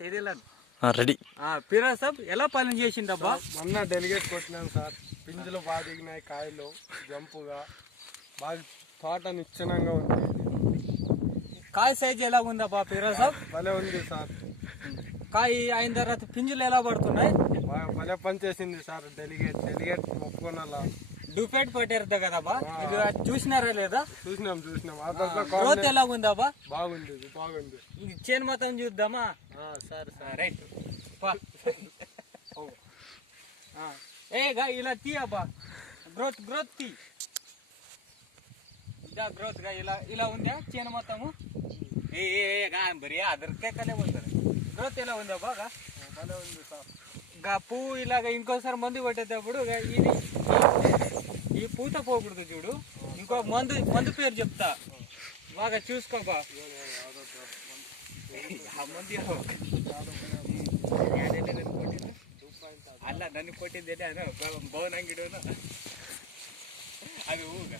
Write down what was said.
Ready. Firoz సాబ్ ఎలా పని చేసిందబ్బా? మొన్న డెలిగేట్ కొట్టినాను సార్. పింజలు బాగా దిగినాయి, కాయలు జంపుగా బాగా తోట నిశ్చనంగా ఉంది. కాయ సైజ్ ఎలా ఉందబ్బా ఫిరోజ్ సాబ్? భలే ఉంది సార్. కాయ అయిన తర్వాత పింజలు ఎలా పడుతున్నాయి? బాగా భలే పని చేసింది సార్. డెలిగేట్ ఒప్పుకోనాలా. డూపేట్ పట్టారు కదబ్బా, ఇది చూసినారా లేదా? చూసినాం. గ్రోత్ ఎలా ఉందబ్బా? బాగుంది. చేను మొత్తం చూద్దామా? Sir right. ఇలా తీయబ్బా, గ్రోత్ తీ. గ్రోత్ గా ఇలా ఉందా చేను మొత్తము? బరీ అదరికే పోతారు. గ్రోత్ ఎలా ఉందా బాగా? భలే ఉంది సార్. పువ్వు ఇలాగ ఇంకోసారి మందు కొట్టేటప్పుడు ఇది ఈ పూత పోకూడదు చూడు. ఇంకో మందు పేరు చెప్తా, బాగా చూసుకోబా. అల్ల నన్ను కొట్టింది భవనంగిడు అది ఊగా.